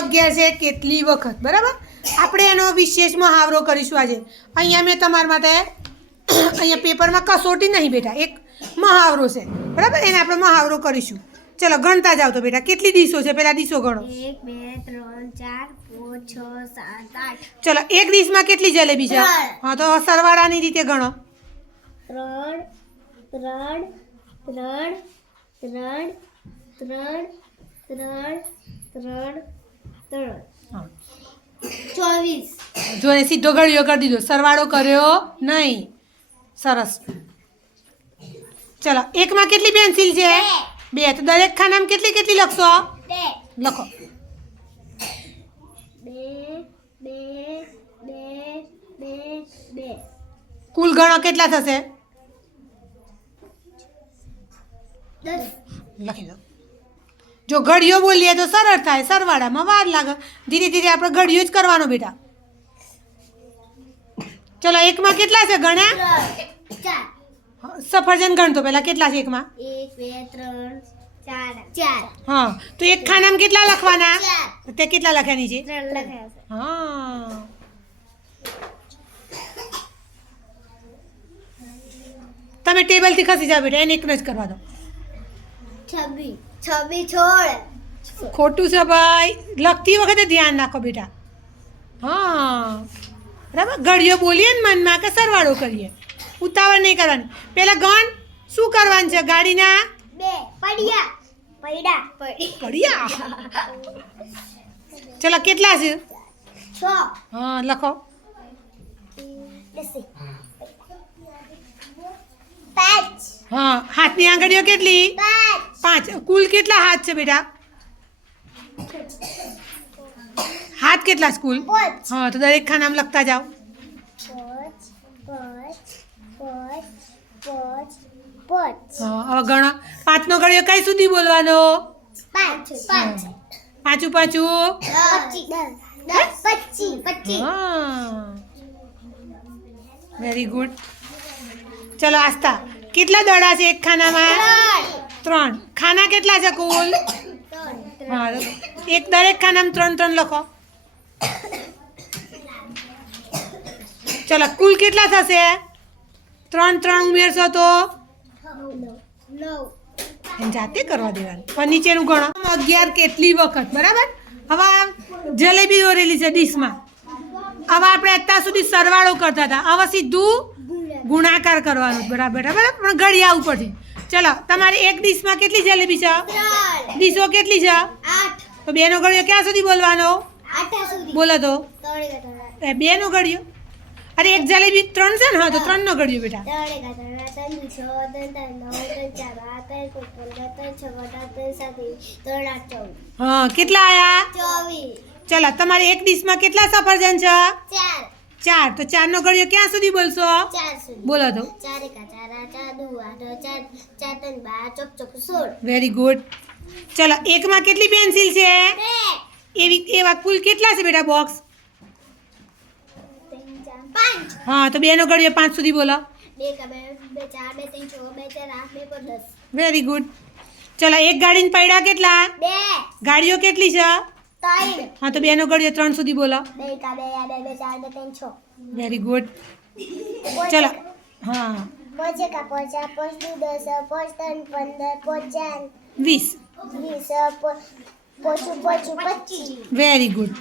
11 છે કેટલી વખત બરાબર આપણે એનો વિશેષ મહાવરો કરીશું આજે અહીંયા મેં તમારા માટે અહીંયા પેપરમાં કસોટી નહીં બેટા એક મહાવરો છે બરાબર એને આપણે મહાવરો કરીશું ચલો ગણતા જાઓ તો બેટા કેટલી ડીશો છે પહેલા ડીશો ગણો 1 2 3 4 5 6 7 8 ચલો એક ડીશમાં કેટલી જલેબી છે હા તો સરવાળાની રીતે ગણો 3 3 3 3 3 3 3 3 હા 24 જો એ સીધો ઘડિયો કરી દીધો સરવાળો કર્યો નહીં સરસ ચલો એકમાં કેટલી પેન્સિલ છે 2 તો દરેક ખાનામાં કેટલી કેટલી લખશો 2 લખો 2 2 2 2 કુલ ગણો કેટલા થશે 10 લખી દો જો ઘડિયો બોલીએ તો સરળ થાય સરવાળામાં વાર લાગે ધીરે ધીરે આપણે ઘડિયો જ કરવાનો બેટા ચલો એકમાં કેટલા છે ગણ્યા 4 સફરજન ગણતો પહેલા કેટલા છે એકમાં 1 2 3 4 4 હા તો એક ખાનામાં કેટલા લખવાના 4 તે કેટલા લખ્યા નીચે 3 લખ્યા છે હા તમે ટેબલથી ખસી જાઓ બેટા એને એકને જ કરવા દો 26 છોડ ખોટું છે ભાઈ લખતી વખતે ધ્યાન રાખો બેટા હા બરાબર ઘડિયો બોલીએ ને મનમાં કે સરવાળો કરીએ ઉતાવળ નહીં કરવાની પહેલાં ગણ શું કરવાનું છે ગાડીના 2 પડિયા પડ્યા ચલો કેટલા છે 6 હા લખો 5 હા હાથની આંગળીઓ કેટલી 5 કુલ કેટલા હાથ છે બેટા હાથ કેટલા છે કુલ 5 હા તો દરેક ખાનામાં લખતા જાઓ 5 હા હવે ગણો 5નો ઘડિયો કઈ સુધી બોલવાનો 5 પાછું પાછું 25 હા વેરી ગુડ ચલો આસ્તા કેટલા દડા છે એક ખાનામાં 3 ખાના કેટલા છે કુલ હા એક દરેક ખાનામાં 3 3 લખો ચલો કુલ કેટલા થશે 3 3 ઉમેરશો તો 9 એને જાતે કરવા દેવાનું પણ નીચેનું ગણો 11 કેટલી વખત બરાબર હવે જલેબી દોરેલી છે ડીશમાં હવે આપણે અત્યાર સુધી સરવાળો કરતા હતા હવે સીધું ગુણાકાર કરવાનો બરાબર બરાબર પણ ઘડિયા ઉપરથી ચલો તમારી એક ડીશમાં કેટલી જલેબી છે ડીશો કેટલી છે 8 તો 2નો ઘડિયો ક્યાં સુધી બોલવાનો 8 સુધી બોલો તો 3 2નો ઘડિયો અરે એક જલેબી 3 છે ને હા તો 3નો ઘડિયો બેટા 3 હા કેટલા આયા 24 ચલો તમારી એક ડીશમાં કેટલા સફરજન છે 4 4 તો 4નો ઘડિયો ક્યાં સુધી બોલશો 4 સુધી બોલો તો 4 4 2 8 4 4 3 12 ચોક 16 વેરી ગુડ ચલો એકમાં કેટલી પેન્સિલ છે એવા કુલ કેટલા છે બેટા બોક્સ 5 હા તો 2નો ઘડિયો 5 સુધી બોલો 2 4 2 3 6 2 4 8 2 10 વેરી ગુડ ચલો એક ગાડીને પૈડા કેટલા 2 ગાડીઓ કેટલી છે 3 હા તો 2નો ઘડિયો 3 સુધી બોલો 2 4 2 3 6 વેરી ગુડ ચલો હા 5 1 5 5 10 5 3 15 5 4 20 20 25 વેરી ગુડ